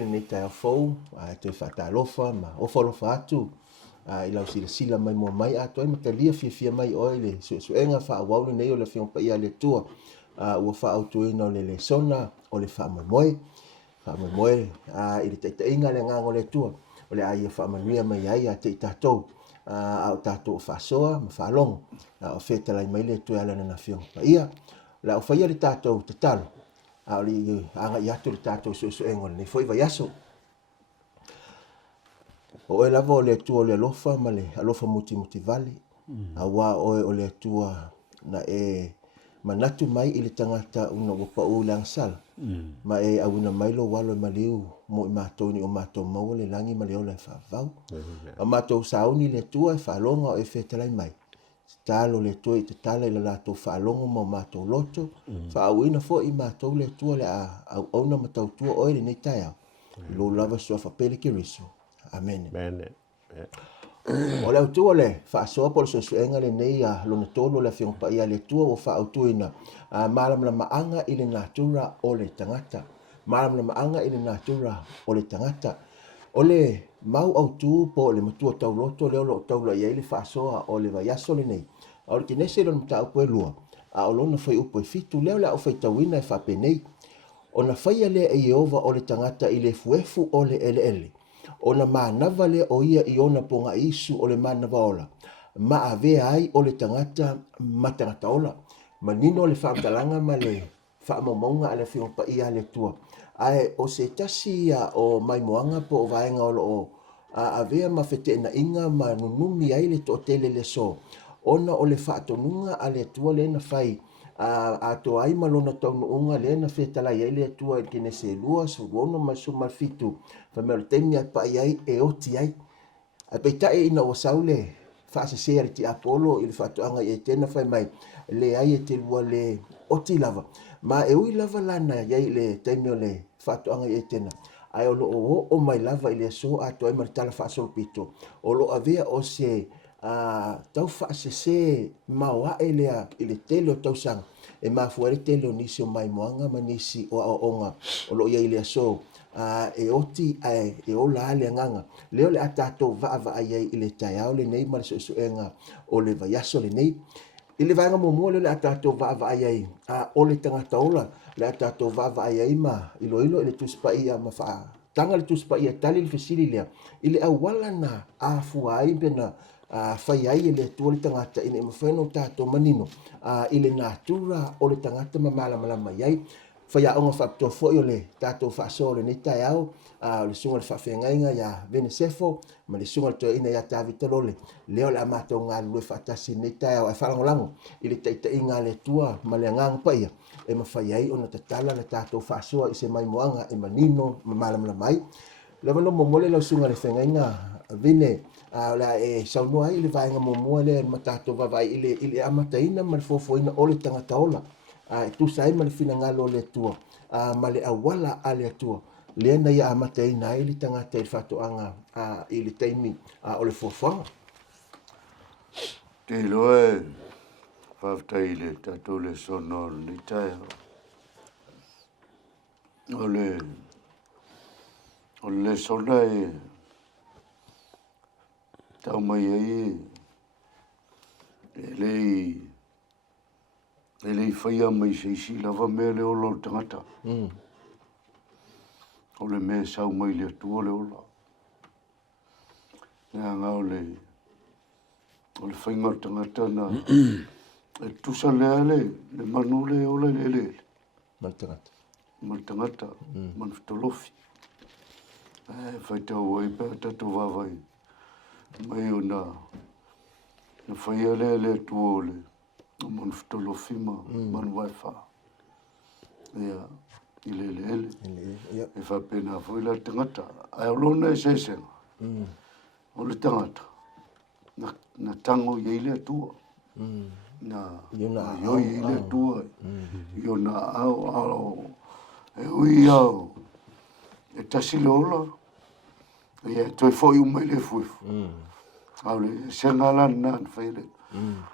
le nei tai fou te whaatalofa ma ofalofa atu I lau sila mai mo mai ato ai matalia fia mai oi le suenga whaawau le nei o le whiongpa ia le tua ua whaautuina o le sona o le whaamoemoe I le taitainga le ngango le tua o le aia whaamanuia mai ai a te i tātou a o tātou o whaasoa ma whaalongo o whetalai mai le tua ala na whiongpa ia la o whaia le tātou te talo a o li anga i atu le tātou suenga nei foi vai aso o e lava o le atua o le alofa ma le alofa muti vale a wā oe o le atua na manatu mai I le tangata una ua pau le angsala ma awina mai lo walo ma liu mo I mātou ni o mātou maua le langi ma leo le whaavau a mātou sauni le atua e whaalonga o e whetalai mai talo le atua I te tala I le lātou whaalonga mo mātou loto whaawina fo I mātou le atua le au auna matau tua oe le nei tai au lo lava soa whapele ke riso Amen. O le autua le whaasoa po le sosuenga le nei a lona tolu le whiongpa ia le tua o whaautuina malamla maanga I le natura o le tangata. Malamla maanga I le natura o le tangata. O le mau autu po le matua tauloto leo lo taula ia le whaasoa o le vaiaso le nei. O le kinese lona mta upo e lua. A o lona whai upo e fitu leo le au whai tawina e whapenei. O na whaia le e Jehova o le tangata I le fuefu o le ele. O na manava le o ia I ona ponga isu o le manava ola. Ma avea ai o le tangata matangata ola. Ma nino le whaamtalanga ma le whaamamonga ale whiongpa ia le tua. Ai o se tasi o mai moanga po o vaenga o avea ma fete na inga ma nunumi ai le to tele le so. Ona o le whaatonunga ale tua le na whai. A to ai malona taunu unga le na fetala ia le tua ke ne se lua so wono ma so malfitu fa me temi pa ai e oti ai a peta e ina o saule fa se se ti apolo il fatto anga e tena fa mai le ai e te lua le oti lava ma e ui lava lana ia le temi le fatto anga e tena ai o mai lava ile so a to ai martala fa so pito o lo avea o se tau fa se maua ele telo tau sang e ma fuere telo nisi o mai moanga ma nisi o onga o lo ia ile so e oti e o la ale nganga leo le atato va ai ile tai au le nei ma so enga o le vaiaso le nei ile vanga mo le atato va ai o le tangata ola le atato va ai ma ilo ile tuspa ia ma fa tanga le tuspa ia tali le fesili le ile awala na afu ai bena fai ai le tua le tangata ina mawheno tātou manino ile natura o le tangata malama ai fai a onga whapitoa fo o le tātou whaasoa le nei tai au le sunga le whawhengainga ia Venesefo ma le sunga le toa ina ia Tavitalole leo le amatou ngā lue whaatasi nei tai au ai whalangolango ile taita inga le tua ma le ngang paia e mawhai ai ona tatala le tātou whaasoa i se mai moanga e manino ma malama mai lama no momole lau sunga le whengainga vine la e saunua ai le vaenga momua le matato vavai ile amataina ma le fofoina o le tangata ola tu sai ma le finangalo le tua ma le awala ale atua le na ia amataina ai le tangata i fatoanga i le taimi o le fofoanga te loe whaftai le tato le sono ni tai o le sona e tau mai ai e lei whaia mai seisi lava mea le ola o tangata. O le mea sau mai le atua le ola. Nea ngā o le whainga o tangata na e tusa lea le manu le ola le. Man tangata. Man tangata, man fitolofi. Whai tau ai pēr tatu wawai. Mai o na whaia le atua o le. Man fitolofi man waifa. Ia, I ele. E whapena fwoi la tangata. Ai olona e sesenga. O le tangata. Na tango i ele atua. Na yoi i ele atua. Io na au. E ui au. E tasi le ola. Ia, toi fwoi umai le fuifu. Au le senga lan nan whaile.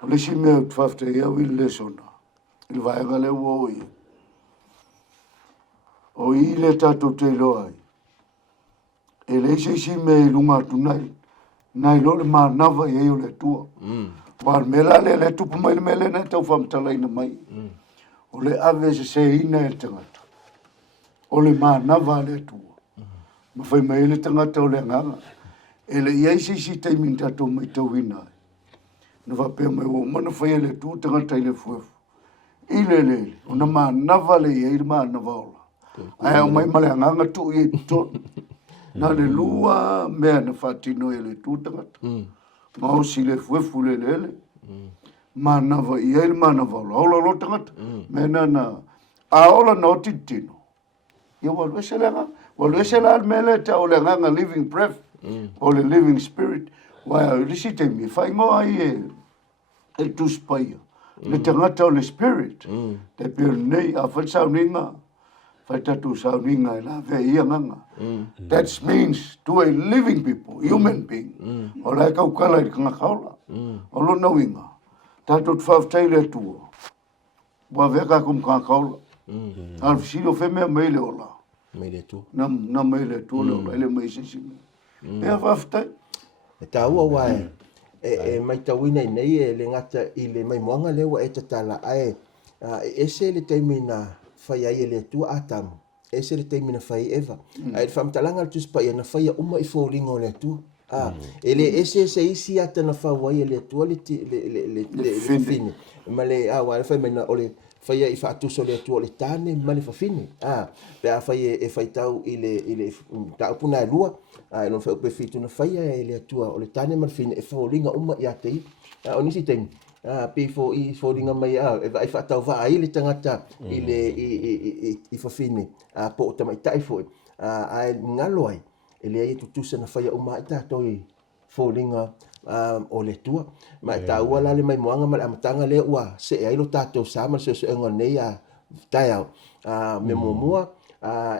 O le si mea twafte ia wile le sona. Il vaenga le uoi. O i le tato te loai. e le se me lunga tu nai lo le manava e o le tua wa mela le tupu mai mele na tau famtalaina mai o le ave se ina e tangata o le manava le tua ma fai mai le tangata o le nganga e le iai se taiming tatou mai tau ina na va pe mai o mana fai le tu tangata i le fuefu i le o na manava le iai le manava ola ai o mai male nganga tu i to na le lua mea na fatino e le tu tangata ma o si le fuefu le manava i ele manava ola lo tangata mena na a ola no titino ia walu eselenga mele te o le nganga living breath o le living spirit wa risi te mi fai ngoa i e tu spaia le tangata o le spirit te pio nei a fai sauninga fai tatu sauninga e la ve ia nganga that means to a living people human being o la kaukala i kanga kaula o lo knowinga tatu tfaftai le tua wa veka kum kanga kaula al silo feme mele ola mele tu na mele tu lo ele mai sisi e afaftai e taua wae e mai tauina i nei e le ngata i le mai moanga lewa e tatala ai e se le taimina fai ai le tu atamu e se le taimina fai eva ai famtalanga le tuspa ia na fai uma i fōlinga o le tu ele ese se isi ata na fa wai le tu le fini ma le wa fai mena ole fai i fa tu so le tu le tane ma le fa fini pe a fai e fai tau i le ta puna lua no fa pe fitu na fai e le tu o le tane ma fini e fōlinga uma ia te o nisi tem pe fo i fōlinga mai e fa tau va ai le tangata i le i fa fini po tamai tai fo ai ngalo ai ele ai tutusa na fai uma ita toi fōlinga o le tua ma ta ua la le mai moanga ma amatanga le ua se ai lo tatou sama se engo nei tai au me momua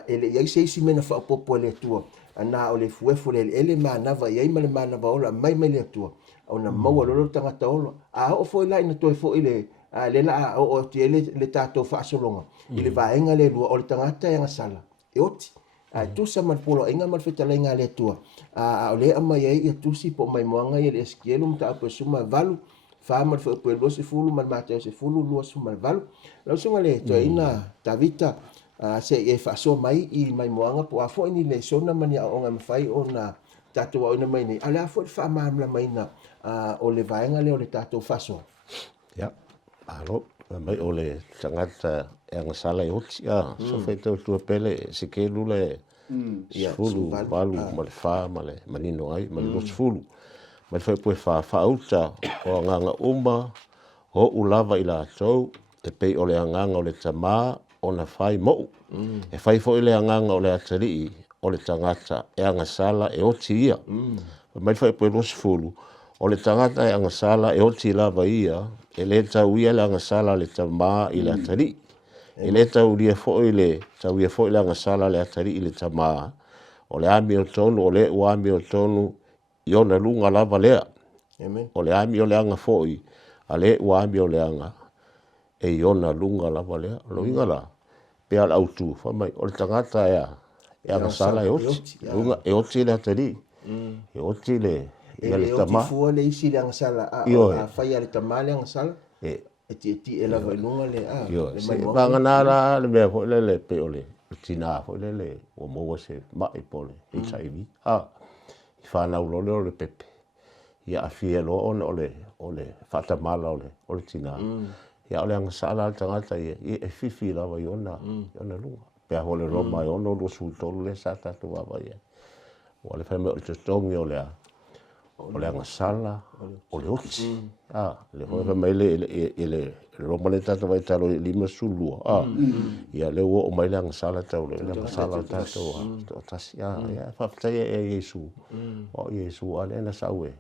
ele ai se isi mena fa popo le tua ana o le fuefo le ele manava ai ma le manava ola mai le tua ona maua lolo tangata ola o foi la ina toi fo ile le la o tiele le tatou fa solonga ile vaenga le lua o le tangata nga sala e oti tu sa mal polo inga mal fetala inga le tua o le ama ye tu si po mai moanga ye esquielo ta po suma valu fa mal fo po lo se fulu mal mate se fulu lo suma valu lo suma le to ina tavita se e fa so mai i mai moanga po afo ini le sona mani o ngam fai ona tatu o ina mai ni ala fo fa ma mai na o le vaenga le o le tatu fa so ya alo mai o le tangata e nga sala i hoti so fai tau tua pele se ke lule fulu valu ma le fa ma le manino ai ma le los fulu ma fai pue fa auta o nganga uma o ulava i la tau e pei o le anganga o le tama o na fai mo e fai fo i le anganga o le atari o le tangata e anga sala e hoti ia ma fai pue los fulu o le tangata e anga sala e hoti lava ia e le tau ia le anga sala le tama i le atari e le tau lia fo i le tau ia fo i le anga sala le atari i le tama o le ami o tonu o le uami o tonu i ona lunga lava lea o le ami o le anga fo i a le uami o le anga e i ona lunga lava lea lo inga la pe al autu fa mai o le tangata e anga sala e oti lunga e oti le atari e oti le ia le tama fu le isi le anga sala a fai le tama le anga sala e ti e la vai lunga le le mai banga nara le me fo le pe ole tina fo le o mo se mai pole HIV i fa na ulo le pepe ia afia lo on ole fata mala ole tina ia ole anga sala tangata ia e fifi la vai ona lunga pe ho le roma ona lo sul tolu le sata to va ia o le fa me o tongi ole o le anga sala o le oti le hoa mai le roma le tata vai talo lima sulua ia le o mai le anga sala tau le anga sala tata o tasi ia whaftai e Yesu o Yesu ale na saue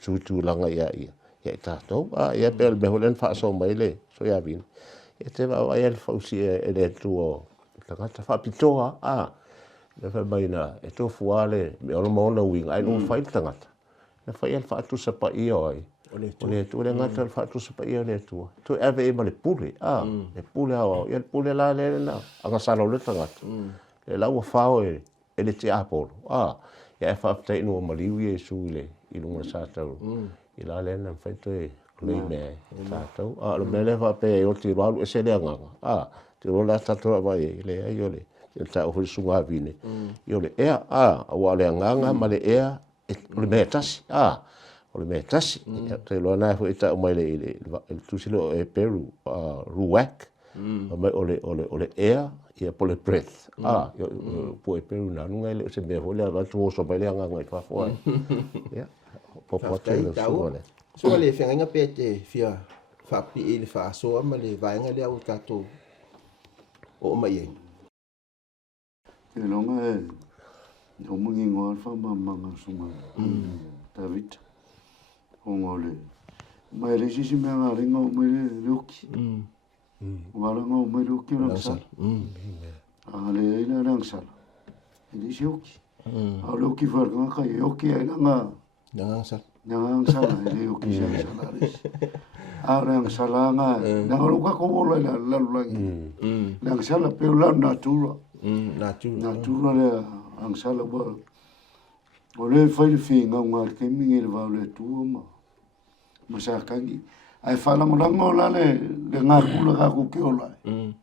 su tu langa ia tatou ia pe me holen fa so mai le so ia vin e te va ia le fausi e le tuo tangata fa pitoa le fa mai na e to fuale me o mo na wing ai no fai tangata na fai el fa tu sa pa io ai ole tu le ngata fa tu sa pa io le tu ave e male pule le pule au ia pule la le na anga sala le tangata le la wa fa e ele te apolo. Ia e whaapitai no mariu Iesu i lunga sātau. I la lena whaito e klei mea sātau. Lo mea le whape e o te ralu e se lea nganga. Te rola tatua vai e le ai ole. Te ta o sunga vine. I ole ea, awa le nganga ma le ea, o le mea tasi. O le mea tasi. Te loa nai fu ita o mai le tusilo e Peru, Ruak. O le ea, ia po le breath. Po e Peru na nunga ele se mea hole a ratu o so mai le nganga i whafua. Ia, popo te le sunga le. So le whenga pe te fia whapi i le whaasoa ma le vaenga le au tatou o mai e. Ke longa e, o mungi ngoa whamamanga sunga. David, o ngole. Mai le sisi mea ngā ringa o mai le reuki. Waranga o mai reuki o rangsala. Ale eina rangsala. Ele si oki. A reuki wharkanga kai e oki e nanga. Nangangsala. Nangangsala, ele oki sa sala res. A rangsala nga, nanga ruka ko wola ila lalulangi. Rangsala peo lau natura. Natura le rangsala wa. O le whai le whinga ngā ke mingi le wau le tua ma. Masakangi. Ai whalangolango o la le ngā kula kaku ke o lai.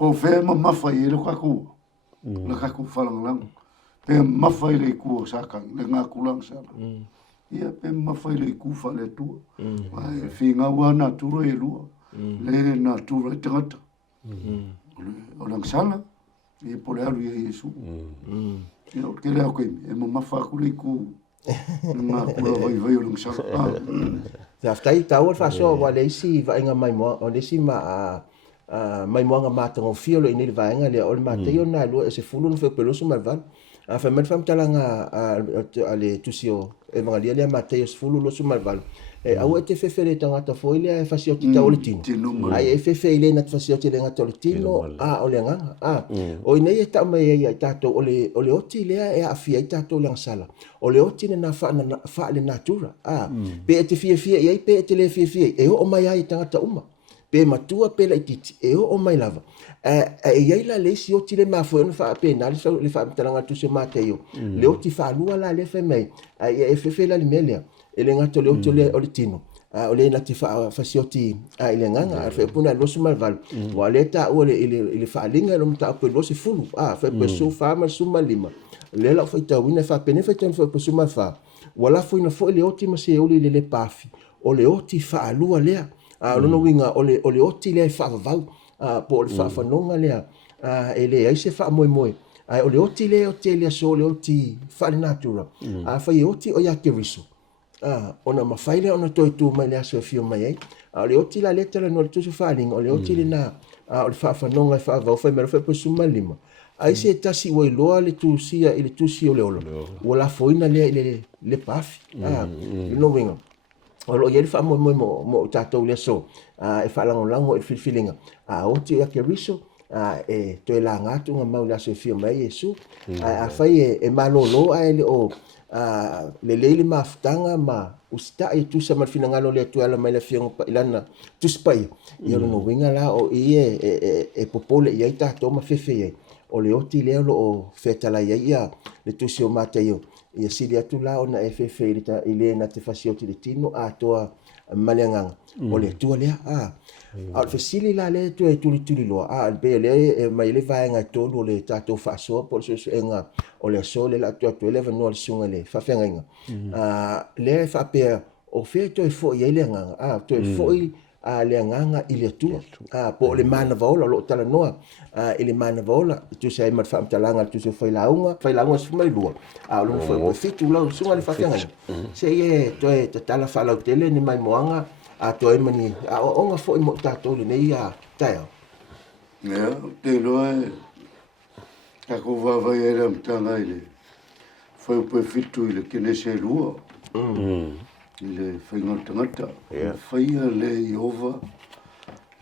O whea ma mawhai e le kaku. Le kaku whalangolango. Pe mawhai le kua sakangi, le ngā kulang sala. Ia pe mawhai le kufa le tua. Ai whinga ua natura e lua. Le natura e tangata. O lang sala. I pole alu ia Iesu. Ia o ke leo koimi, e mawha kule ku ngā kura vai o lang sala. Taftai tau al whasoa wa leisi vaenga mai moa, o leisi mai moa ngā mātango fio lo inili vaenga lea o le mātei o nā lua e se fulu na whaupelosu mai val. Whai mai whamtalanga ale tusio e mga lia lea mātei o se fulu losu mai val. Au e te whewhe le tangata fwoi lea e whasio tita o le tino. Ai e whewhe i le na te whasio te le ngata o le tino, o le nganga. O i nei e tau mai e tātou o le oti lea e awhia i tātou le ngasala. O le oti na wha le natura. Pe e te fia i ai, pe e te le fia e o mai ai tangata uma. Pe matua pe la ititi, e o mai lava. E iai la le si oti le mawhoi ona wha pe nā le wha mtalanga tu se mātei o. Le oti wha lua la le whai mai, e whewhe la le melea. E le ngata le oti o le tino. O le na te whasioti i le nganga, a whaipuna losu malvalu. Wa le ta ua le whaalinga e lo mta apu e losi fulu. Whaipu su whaama suma lima. Le la whaita wina whapene whaitana whaipu suma wha. Wa la fwina fo le oti ma se uli le pafi. O le oti whaalua lea. Lono winga o le oti lea whaavavau. Po o le whaafanonga lea. E le aise whaamoe. O le oti lea o te lea so le oti whaale natura. Whai oti o yake riso. Ona mawhaile ona toi tu mai le aso e fio mai ei. O le oti la leta la no le tusu whaalinga. O le oti le na o le whaafanonga e whaavau whai mera whai suma lima. Ai se tasi wai loa le tusia i le tusi o le olo. Ua la foina lea i le pafi. No winga. O lo ieri wha mo tātou lea so. E whaalangolango e whiwhilinga. Oti ake riso. E toi la ngātu ngā mau le aso e fio mai Iesu. A whai e malolo ai le o le leile mafutanga ma usita i tusa malfina ngalo le tuala mai le fionga pa ilana tuspai. Ia no winga la o e popole ia i tātou ma fefe ia. O le oti leo lo o fetala ia le tusi o mateo. Ia sili atu la ona e fefe i le na te fasioti le tino a toa maleanganga. O le tua lea a le fesili la le tu e tuli loa. Be le mai le vaenga tolu o le tātou whaasoa po le suenga o le aso le la tu le vanua le sunga le whawhengainga. Le whapea o whea toi fo i le nganga. Toi fo i le nganga i le atua. Po le mana vaola lo tala noa. I le mana vaola tu se ai mat whaamtalanga tu se whailaunga se mai lua. Lo fo fitu lau sunga le whawhengainga. Se ie toi tala whalau tele ni mai moanga. Toi mani onga fo i mo tātou le nei taia. Ia, te loa e tako wawai e ram tanga i le whaupe fitu i le kene se lua. I le whainga tangata. Whaia le Iova,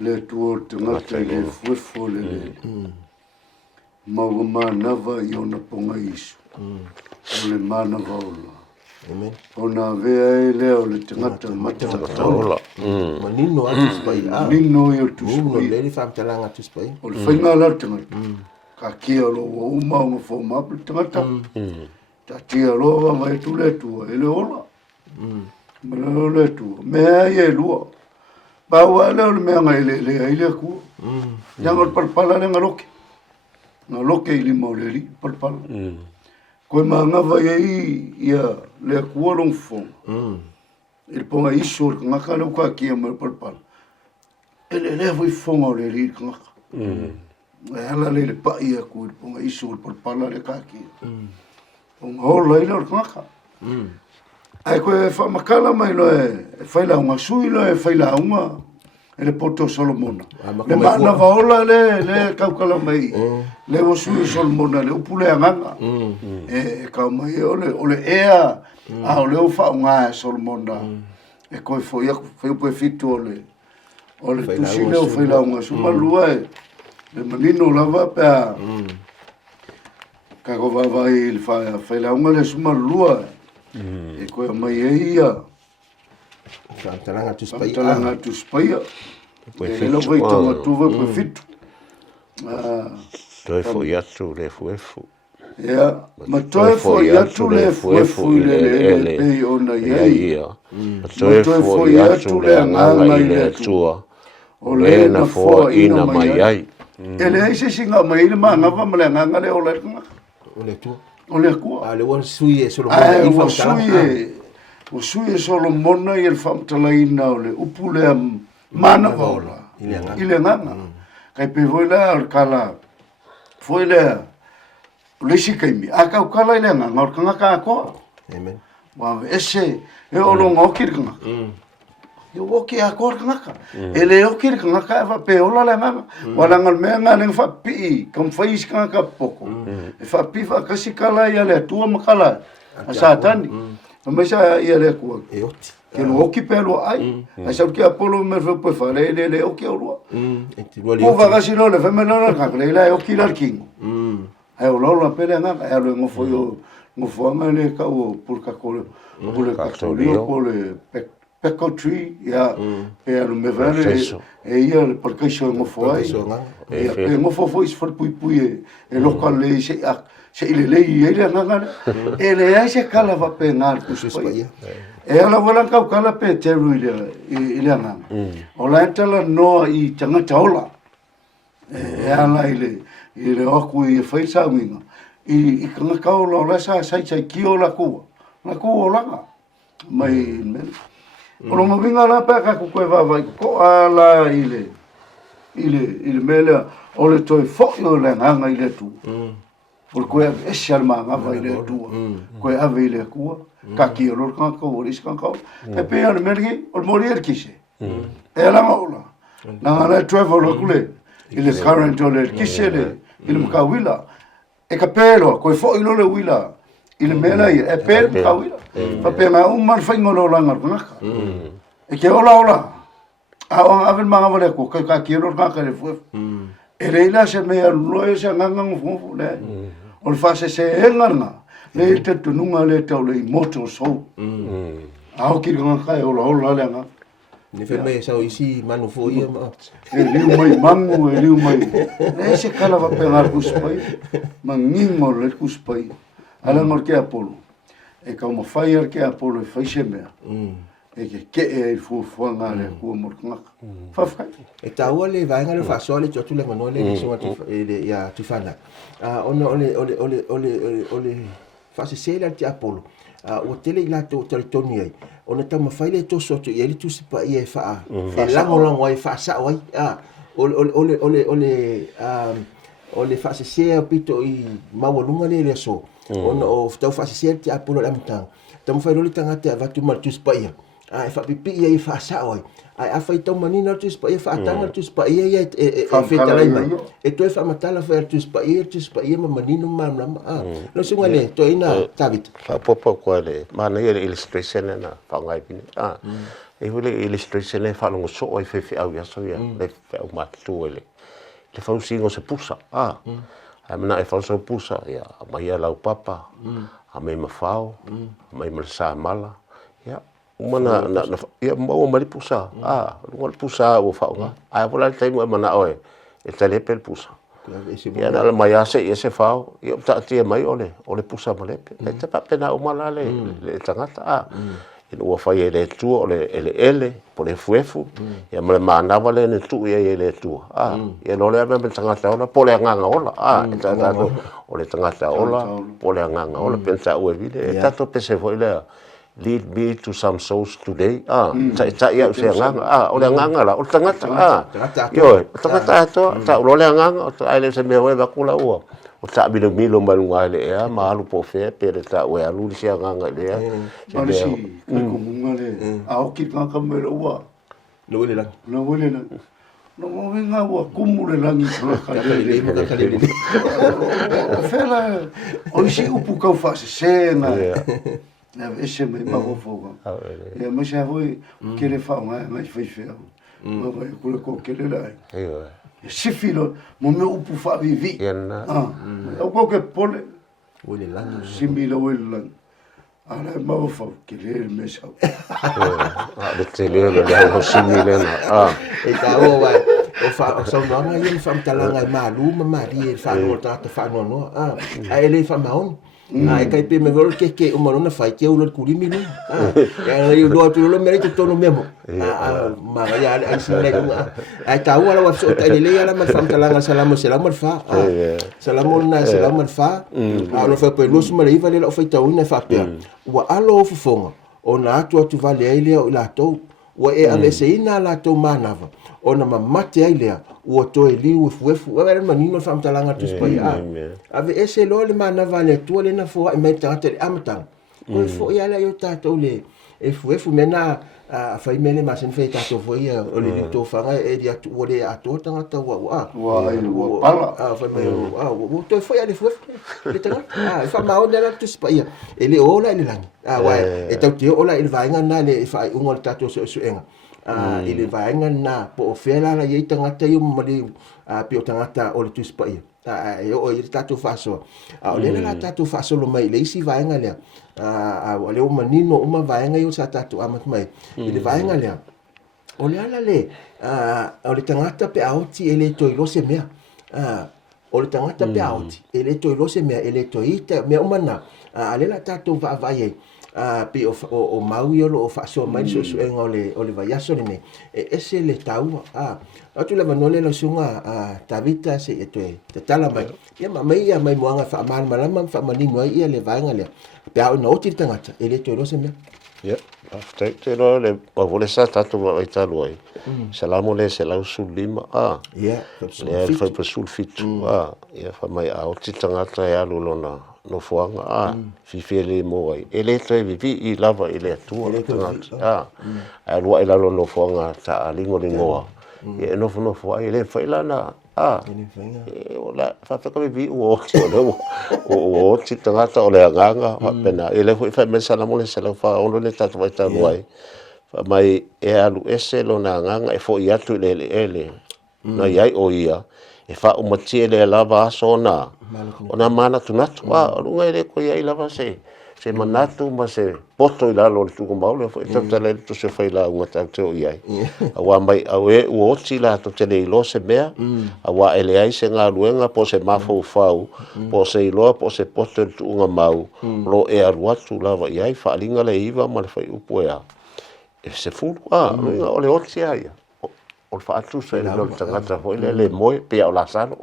le tua tangata i le fuefo le maua manawa i ona ponga isu. O le manawa ola. Amen. Ona vea e leo le tangata matangata ola. Manino atu spai. Nino i o tu Muno spai. le whaamtalanga tu spai. O le whainga la tangata. ka kia lo uma o fo ma tangata ta tia lo vai tu le tu ele ola le tu me ai lu ba wa le me ngai le ai le ku yang par pala le ngaloke ili mauleli par pala ko ma nga vai ai ia le ku long fo il ponga iso nga ka lo ka kia me par pala ele le voi fo mauleli nga ela le pa ia ku ponga iso par pala le ka kia ponga hola ile nga ai koe whamakala mai no e whaila unga sui no e whaila unga e le poto Solomona. Le mana vaola le kaukala mai. Le o sui Solomona le upule anganga. E kau mai ole ea a o le ufa unga e Solomona. E koe whaiupe fitu ole tusi leo whaila unga suma lua e le manino lava pea kako vavai le whaila unga le suma lua e koe mai e ia. Talanga tu spai. Talanga tu spai. E lo vai tonga tuva koe fitu. Toi fo iatu le fuefu. Ia, ma toi fo iatu le fuefu le pei ona iai. Toi fo iatu le anganga i le tua. O le na fo ina mai ai. E le eise singa mai le mangava ma le anganga le o le kanga. O le tu. O le kua. Le wan sui e Solomona i whamtala. O sui e Solomona i el whamtala ina o le upu le mana vaola. I le nganga. Kai pe voi lea o kala. Foi lea. O le si kaimi. A kau kala i le nganga o kanga ka koa. Amen. Wa ese e o lo ngokir kanga. E o ki a koa kanga. E le o kir kanga ka va pe ola le nganga. Wa langal me nganga le fa pi. Kam fais kanga ka poko. E fa pi fa kasi kala ia le tua makala. A satani. Ma sa ia le kua. E oti. Ke lo oki pelo ai. A sa ki apolo me fe pe fa le oki o lo. E ti ruali Ko va kasi lo le fe me lo ka le la oki la king. Ai o lo la pele nga ai lo ngo foi o ngo foi nga le ka o por ka ko le ka ko le Peco tree ya e lo me vale e ia por que so ngo foi e ngo foi for pui e lo ka le se ile ile nga e le ai se kala va penal ku spai e ala wala ka kala pe te ile nga o la tela no i tanga taola e ala ile o ku i fai sa winga i kanga ka o la sa ki o la ku la mai men o mo vinga la pe ka ku va vai ko ala ile mele o le toi fo yo le nga ile tu por ko e shal ma nga vai le tu ko e ave ile ku ka ki o lo ka ko ris ka ka e pe al mergi o morir kise e la mola na la travel ku le ile current o le kise le ile ka wila e ka pelo ko fo ilo le wila ile mela e per ka wila fa pe ma un mar fa ngolo la ngar ka e ke ola a ave manga vale ko ka ki ro ka le fu e le ila se me lo e se nganga fu le o fa se nganga le te tununga le te le moto so a o ki ka ola le nga ni fe me sa isi manu fo ia ma e liu mai mangu e liu mai e se kala va pegar ku spai mangingo le ku spai ala ngor ke apolo e ka mo fire ke apolo e fai se me e ke e fu nga le ku mo nga fa fa e taua le vaenga le fa so le tu le ngono le so le ya tu fana ono ole fa se le ti apolo o tele la to toni ai ona tama faile to so to yeli tu sipa ia fa e lango ai fa sa oi ole fa se pito i mawalunga le so ona o tau fa se ti apolo la mtang tama faile le tanga te va tu mal tu sipa ia e fa pipi ia fa sa oi ai a fai tau manina tu sipa ia fa tanga tu sipa ia e feta lai mai e to fa matala fa tu sipa ia ma manino ma no singa le to ina tabit fa popo ko le mana ia illustration na fa ngai pini e hule illustration e fa longo so oi fe au ya so ya le fa o mat tu le fa usingo se pusa a mana e fa so pusa ya mai la papa a mai mafao mai sa mala ya mana na ya mau mali pusa ngol pusa o fa nga a vola tai mo mana oe e tale pel pusa ia na mai ase ia se fao ia ta tia mai ole pusa malepe e te papena o malale le tangata ina ua fai le tua ole ele po le fuefu ia male manava le ne tu ia le tua ia no le me tangata ona po le nganga ola e ta ole tangata ola po le nganga ola pensa ue vile e tato pese foi le lead me to some souls today ta ia se nganga ole nganga la o tangata yo tangata to ta ole nganga ta ile se me va kula ua o ta milo malunga le e malu po fe pe ta ue alu se nganga le Marisi, ko mungale, au ki ngaka me ua. No wele lang. No wele na. No mo venga ua kumu le langi kalele. Fela, o si upu kau fa se sena. Na ese me ma go foga. Ya me sa voi ke le fa mai fai fea. Ma vai ku ko ke le lai. Si filo, mo me upu fa vivi. O ko ke pole. Wele lang. Si mi lo wele lang. Ala mau fa ke le me sa. Le tele le ho simi le na. E ka o vai o fa so no nga yin fam talanga malu ma di fa no ta fa no ele fa maon ai kai pe me vol ke o mona fa ke o lo kulimi no ya io do tu lo merito tono memo ma ya ai sin le ai ta wala wa so ta le ya la ma fam talanga salamu fa salamu fa lo fa pe lo su ma le va le lo fa ta una fa pe wa alo fu fonga o na tu vale ai le o la to wa e ave se ina la to manava ona mamate ai lea ua toe liu fuefu ere manino famtalanga tu spai ave ese lo le manava le tua le na fo e mai tata le amatanga o fo ia le yo tata le e fuefu mena fai mele masen fai tata fo ia o le to fanga e dia tu le ato tanga ta wa pala fa mai o to fo ia le fuefu le tanga fa ma o le tu spai ele ola ele lang wa e tau te ola ele vainga na le fa ungol tata so enga ile vaenga na po ofela la ye tangata yo mali pe o tangata o le tuspa ia o ile tatu faso o le la tatu faso lo mai le isi vaenga le o le o manino uma vaenga yo sa tatu amat mai ile vaenga le o le ala le o le tangata pe auti ele to ilo se mea o le tangata pe auti ele to ilo se mea ele to ita me umana ale la tatu va vai pe o maui o fa so mai so enga o le vai aso ne ese le tau atu le manole la sunga tavita se te tala mai ia mai moanga fa mal malama fa mani no ia le vanga le pe au no ti tangata ele to lo se me te lo le vole sa tatu va ita lo ai salamu le se lau sul lima le fa pa sul fitu ia fa mai au ti tangata ya lo lona no fuanga fifele mo ai ele tre vivi I lava ele tu a lua ila no fuanga ta lingo e no fo ai ele fa ila na ola fa fa ka vivi o ti tangata o le nganga pena ele foi fa mesa na mo le sala fa ono le tatu vai ta luai fa mai e alu ese lo na nganga e fo ia tu ele na ia o ia e fa o mati le lava sona ona mana tunatu lunga ile ko ia lava se manatu ma se poto ila lo tu ko maule fo tele to se fa ila unha tau ia awa mai awe o ti la to tele lo se mea awa ele ai se nga luenga po se mafo fau po se ilo po se poto tu unha mau lo e arua tu lava ia fa linga le iva ma le fa upo ia e se fu lunga ole o ti ia o fa tu se lo tangata fo le moi pe o la salo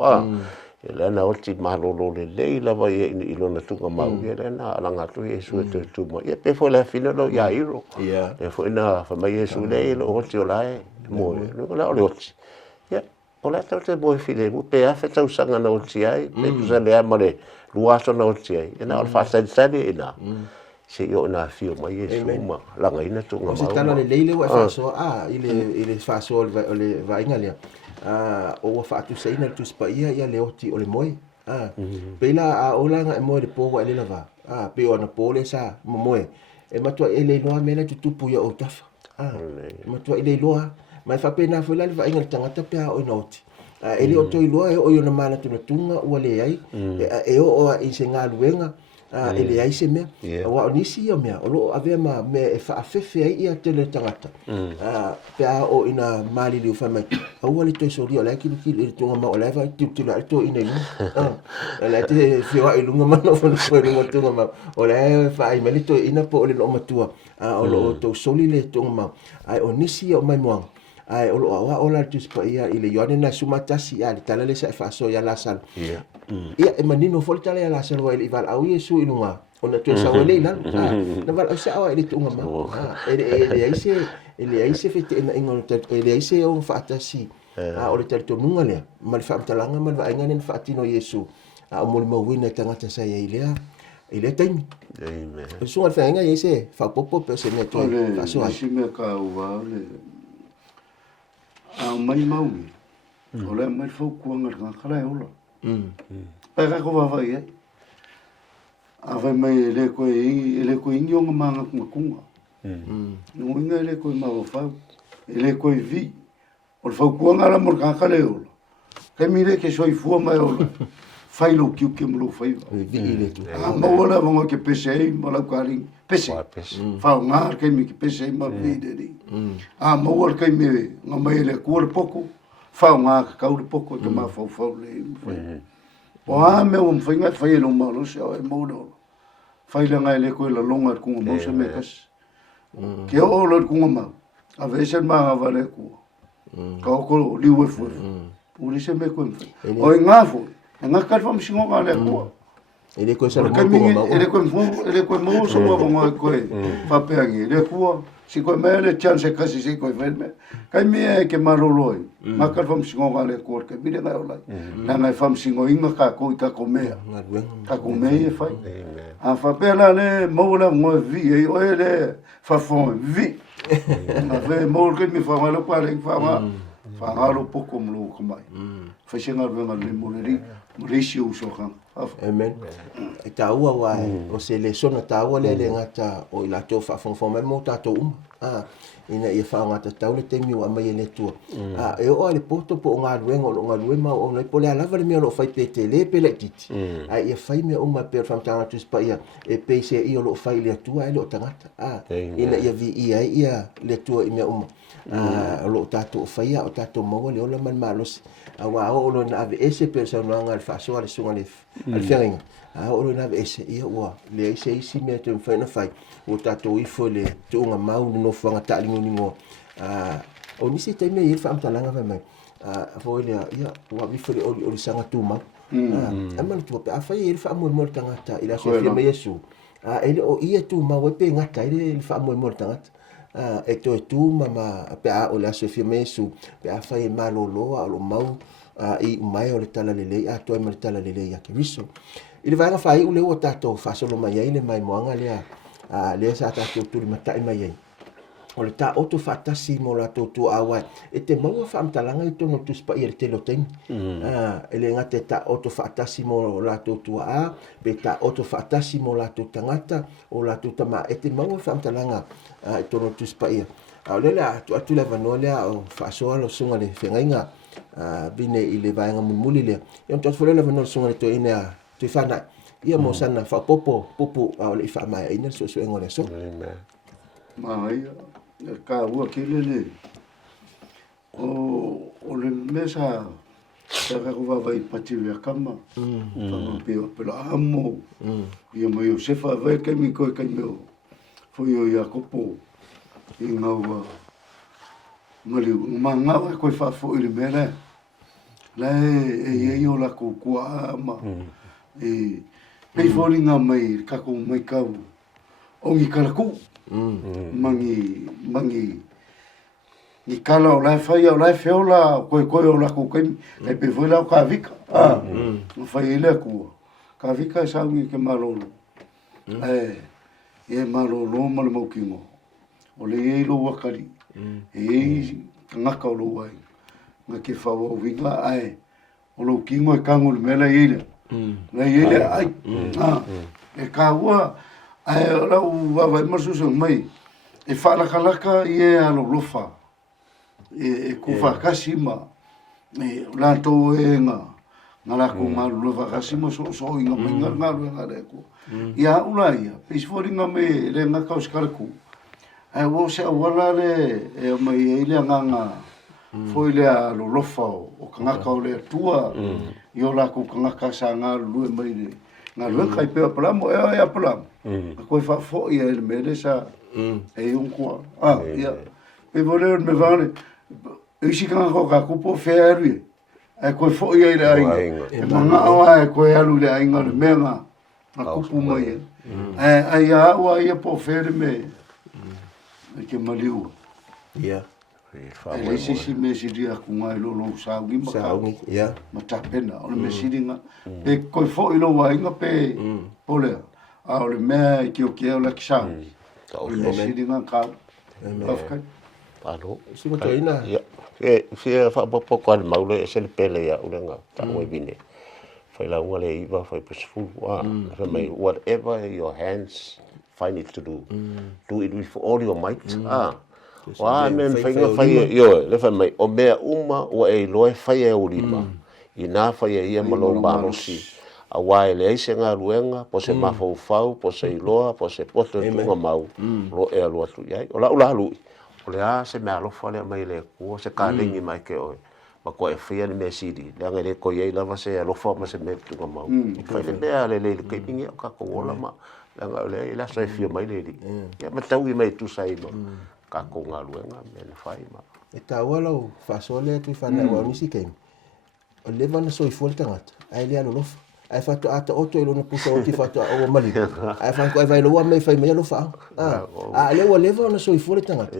ele na o ti malolo le la va I lo na tunga mau ele na langa tu Yesu tu mo e pe fo la fina lo ya iro e fo na fa mai Yesu le lo o ti o lai mo no la o ti ya o la te boy file mo pe a fe tau sanga na o ti ai pe tu sa le amare luaso na o ti ai e na o fa sa e na se yo na fio mai Yesu ma langa ina tunga mau se tana le leile wa fa so ile fa so le va ingalia o fa tu sei na tu spa ia le oti o le moi pela o langa e mo le po le lava pe ona pole sa mo e matua ele loa mena tu tupu ia o tafa matua ele loa mai fa pena fo la va ingal tanga pe o noti ele o toi loa o yo na mana tu tunga o le ai e o i se nga luenga ele ai se mea wa nisi o mea o lo ave ma me fa afefe ai ia tele tangata pe a o ina mali liu fa mai au ali to sori o la ki le tonga ma o la va tu la to ina la te fio ai lunga ma no fa lunga tonga ma o la fa ai mali to ina po le lo matua o lo to soli le tonga ma ai o nisi o mai mo ai o lo wa o la tu spa ia ile yone na sumatasi ya tala le sa fa so ya la sal ia e manino folta le la sal wa ile val au yesu ilunga ona tu sa wele la na val sa wa ile tunga ma ele ai se fete na ingol te ele ai se o fa atasi o le tel to nunga le ma le fa talanga ma va ngane fa atino yesu o mo le mo wina tangata sa ia ile taimi so al fa nga yese fa popo pe se me to fa so ai me ka wa le mai maumi o le mai fo kuanga nga kala e ola pa ko va vai ave mai le ko inyo nga manga kunga no inga le ko ma fa ele ko vi o fa kuanga la mor ka kala e ola ke mire ke soi fu mai ola fai lo ki ke mo fai vi ile tu ma ola mo ke pese ma la kali pese fa ngar ke mi ke pese ma vi de ma ola ke mi nga mai le ko poko fa nga ka u poko ke ma fa le o me o fai nga fai no ma lo se o mo no fai la nga le ko la longa ku mo se me kas ke o lo ku ma a veces ma va le ku ka ko li we fu o li se me ko o nga fu nga ka fam singo nga le ku ele ko sa mo ko ele ko mo so mo ko fa pe ngi le ku si ko me le chance kasi si ko verme kai me ke maroloi ma ka fam singo nga le ku ke bile nga ola na nga fam singo inga ka ko me e fai a fa pe la le mo la mo vi o ele fa fon vi ave mo ke mi fa malo pa le fa ngalo poko mlo ko mai fa singa venga le mo le si o so kan amen e taua wa o se le sona taua le ngata o ila to fa fon me mo tato ina ia fa ngata tau le temi wa mai le tu e o le poto po nga luenga ma o le pole ala vale me lo fai pe tele pe le titi ia fai me o ma per fam tanga tu spa ia e pe se ia lo fai le tu ai lo tangata ina ia vi ia le tu i me o lo tato fai o tato mo le o le man malos wa o lo na ave ese persona nga fa so le sunga le al feringa o lo na ave ese ia wa le ese isi me te fai na fai o tato i fo le tu nga mau no fanga ta lingo ningo o nisi te me ia fa amtalanga va mai fo le ia wa vi fo le o sanga tu ma ama tu pa fa ia fa mo mo tangata ila so fi me yesu ele o ia tu ma we pe ngata ile fa mo mo tangata e to tu mama pe o la so fi me yesu pe fa ia malolo o mau i mai o le tala lele a to mai tala lele ya kristo ile va fa i o le o tato fa so lo mai ile mai moanga le le sa tato tu matai mai o le ta auto fatasi mo la to awa e te mau fa amtalanga i tono tu spa i te lo ten ele ngate ta auto fatasi mo la to pe ta auto fatasi mo la to tangata o la to tama e te mau fa amtalanga i tono tu spa i le la tu le vanole o fa so lo sunga le fengainga bine i le vainga muli le e to fo le vanole sunga le to ina tu fa na ia mo sana fa popo o le fa mai ina so ngole so mai ka ua kilele o le mesa ka ko vai pati le kama pe la amo ia mo yo se fa vai ke mi ko ka meu foi yo ya kopo inga wa mali manga wa ko fa fo ile mele la e yo la ko kwa ma pe fo linga mai ka ko mai ka o ngi kala ku mangi ni kala o la fai o la feola ko o la ko e pe foi la ka vika no fai ile ku ka vika sa ngi ke malolo e malolo mal mo kingo o le e lo wakari e ngaka o lo wai na ke fa o vinga ai o lo kingo e kango le mela ile na ile ai e ka wa ai la va vai marsu so mai e fa la kalaka ie alo lofa e ku fa kasima e la to enga ngala ko ngalu lo vakasi mo so inga me ngalu ngale ko ia una ia pis foringa me le nga kaus karku ai wo se wala le e mai ile nganga foi le a lo lofa o kanga ka le tua yo la ku kanga ka sa ngalu mai le ngalu kai pe plamo e plamo ko fa fo ia le me sa e un ko ia pe vole me vale isi kanga ko ka ku po ferri e ko fo ia le ai manga awa e ko alu le ai ngale menga na kupu mai ai a wa ia po ferri me ke maliu ia e si me si dia ku ngai lo saungi ma saungi ia ma tapena o le me si dinga pe ko fo ilo wa inga pe pole a o le me ki o la kisang o le me si dinga ka afkai Palo. sima to ina Ya. Fa po ko al maule se le pele ya ulenga ta we bine. Fa la ngale iba fa peaceful wa. Fa mai whatever your hands find it to do. Do it with all your might. Wa men fa fa yo le fa mai o me uma o e loe fa e ulima. Ina fa ia malo banosi. A wai le se nga luenga po se mafau fau po se iloa po se poto tunga mau. Lo e lo tu ia. Ola lu. O le a se mea alofa le mai le kua se ka lengi mai ke oe. Ma ko e whia ni mea siri. Le anga le ko iei lava se alofa ma se mea tunga mau. Whai le mea le le keipingi o ka ko ola ma. Le anga le ila sai whia mai le li. Ia ma tau i mai tu sai ma. Ka ko ngā luenga mea le whai ma. e taua lau fasole tu fana wa misi kem o le vana so i fol tangata ai le alofa ai fatu ata oto i lona pusa o ti fatu o mali ai fatu ai vai lo mai fai mai alofa le wa le vana so i fol tangata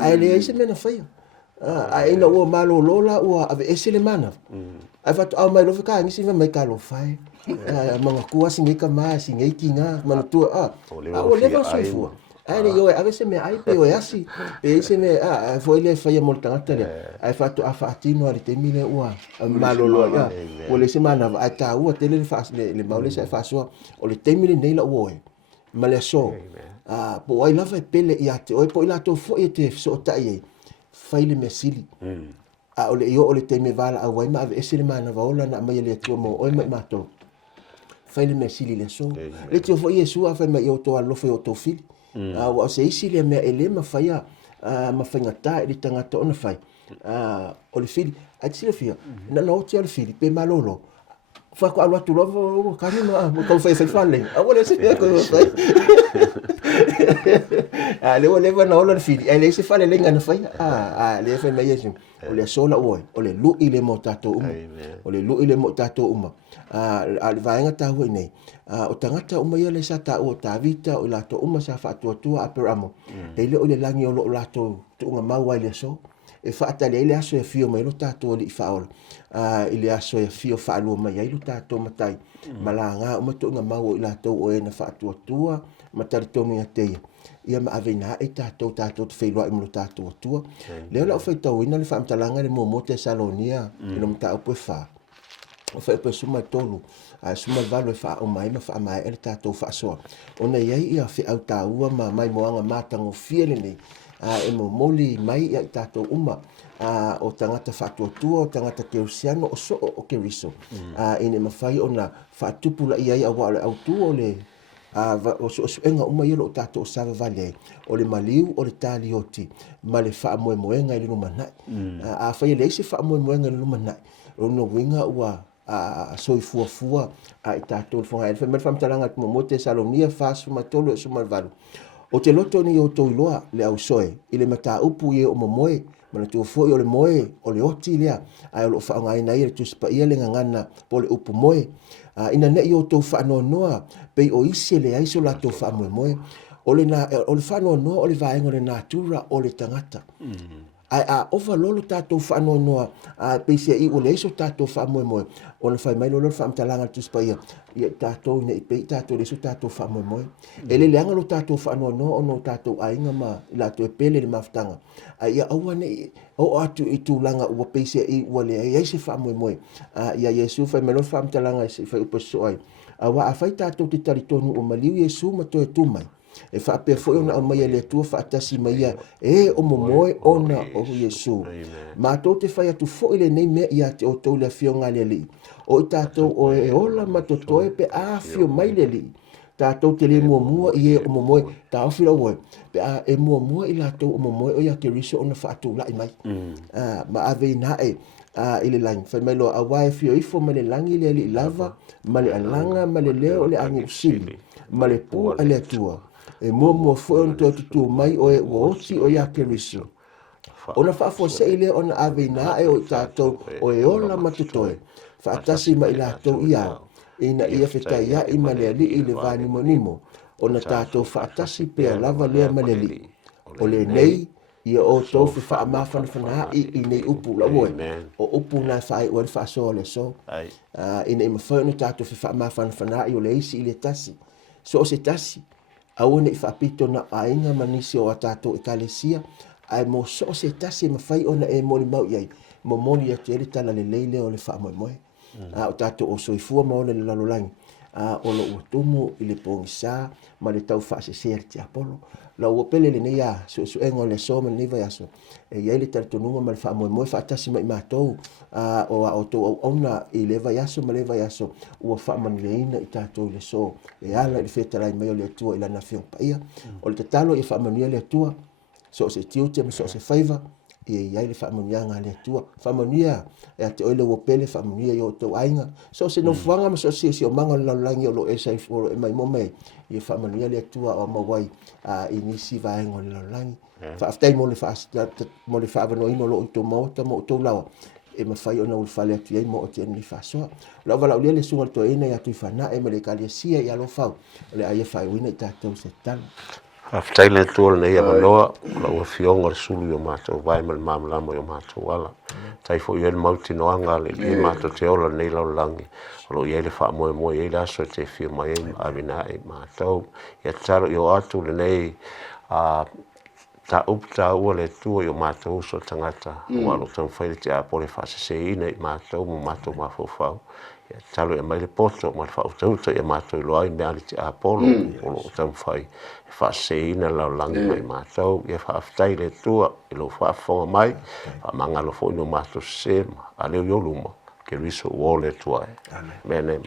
ai le ise mena fai ai na o malo lola o ave esele mana ai fatu au mai lo ka ngi si mai ka lo fai manga kua singi ka mai singi kinga mana tu o le vana so i fol ai yo ave se me ai pe o asi pe se me foi le fai mo tangata le ai fatu afatino ali temile o malo lo ya o le semana ai ta o tele le fas le maule se faso o le temile nei la o ma le so po ai lava pele ia te o po ila to fo e te so tai fai le mesili o le yo o le teme vala a wai ma ave ese le mana vaola na mai le to mo o mai mato fai le mesili le so le te fo yesu a fai mai o to alo fo o to fili o se isi le mea ele mawhaia mawhaingata e li tangata ona whai o le whiri a te sila whia na oti o le whiri pe malolo whako alu atu lovo kani ma kau whai whale a wale se mea koe whai le o lewa na ola le whiri a le se whale le ngana whai le whai mai esu o le sola oe o le lu i le mo tato uma o le lu i le mo tato uma a le vaenga tahu nei o tangata uma ia le sa ta o tavita o lato uma sa fa tua a peramo le o le langi o lo lato tunga mau ai le so e fa ata le aso e fio mai lo tato li fa ol ile aso e fio fa lo mai ai lo tato matai malanga o tunga mau i lato o e na fa tua matari tomi ate ia ma avena e tato te feilo ai mo tato tua le la fa tau ina le fa mtalanga le mo te salonia no mta o pe fa o fa pe suma tolu suma valo e fa o mai ma fa mai e tato fa so ona ia ia fe au taua ma mai moanga matango fiele ni e mo moli mai ia tato uma o tangata fa tua o tangata ke usiano o so o ke riso ine ma fai ona fa tupula ia ia wa au tu ole o enga uma ia lo tato o sava vale o le maliu o le talioti ma le fa mo moenga i lo mana fai le se fa mo moenga i lo mana o no winga ua so fua ai tato fonga e me fam talanga mo te salonia fa su matolo su malvalo o te loto ni o to loa le au soe ile mata upu ye o moe mana tu fo o le moe o le oti le ai lo fa ngai nai tu spa ia le ngana po le upu moe ina ne yo to fa no noa pe o isi le ai so la to fa moe o le na o le fa no no o le vaenga le natura o le tangata ai ova lolo tato fa no no pe se i o le so tato fa moe o le fa mai lolo fa mtalanga tu spa ia tato ne pe tato le so tato fa moe ele le anga lo tato fa no no no tato ainga ma la to pele le maftanga ai awa ne o atu i tu langa o pe se i o le ai se fa moe ia yesu fa melo fa mtalanga se fa upo so ai awa a fa tato te taritonu o maliu yesu ma to e tu mai e fa pe fo ona mai le tu fa tasi mai o moe ona o yesu ma to te fa tu fo ile nei me ia te o to le fionga le li o i tātou o e ola matotoe pe awhio mai le li. Tātou te le mua i e o momoe, tā awhira oe, pe a e mua i lātou o momoe o ia ke riso o na whaatu lai mai. Ma ave i nae i le langi, whai mai loa a wae whio ifo ma le langi le li lava, ma le alanga, ma le leo le angi usili, ma le pū a le atua. E mua fo on to tu mai o e oti o ia ke riso. Ona whaafo se i le ona ave i nae o tātou o e ola matotoe, whaatasi ma i lātou i au. Ina ia whetai ia i maleali i le vānimo nimo, o na tātou whaatasi pēr lava lea maleali. O le nei, ia o tau whi wha mawhana whanai i nei upu la oe, o upu nai whai ua wha so le so. Ina i mawhana tātou whi wha mawhana whanai o le isi i le tasi. So o se tasi, au na i whapito na ainga manisi o a tātou i kalesia, ai mo so se tasi mawhai o na e mori mau iai, mo mori atu ere tala le leile o le wha moe moe. O tātou o soifua maona le lalolangi. O lo ua tumu i le pōngisa, ma le tau whaasesea te apolo. La ua pele le nei a, su engo le so man niva yaso. E iai le taritonunga ma le wha moe moe whaatasi mai mātou. O tō au auna i leva yaso ma leva yaso. Ua wha man leina i tātou le so. E ala i le whetarai mai o le atua i lana whiong paia. O le tatalo i wha manuia le atua. So se tiute ma so se whaiva. E iai le whaamanuia ngā le atua. Whaamanuia e a te oile wopele whaamanuia i o tau ainga. So se no whanga ma so se o manga le laulangi o lo e sai foro e mai mo mai. I whaamanuia le atua o mawai i nisi vaenga o le laulangi. Whaaftai mo le whaavano ino lo o tau maota mo o tau lawa. E mawhai o na uli whale atu iai mo o te anu whaasoa. Lau wala ulia le sunga to ena i atu i whana e ma le kalia sia i alo whau. Le aia whai uina i tātou se tala. Aftai le tōla nei amanoa, la ua fionga le sulu i o mātou vai ma le māmalama i o mātou wala. Tai fo i ele mauti noanga le i mātou te ola nei lau langi. Lo i ele wha moe i ele aso te fio mai e awina e mātou. Ia taro i o atu le nei ta upta ua le tua i o mātou so tangata. Walo tau whaile te apore whaasese ina i mātou mo mātou mawhawhau. Talo e mai le poto ma le whautauta e mātou i loai mea li te apolo o lo tau whai e whaaseina lau langi mai mātou e whaaftai le tua i lo whaafonga mai whaamangalo fo ino mātou se a leo yoluma ke riso uole tua e mene.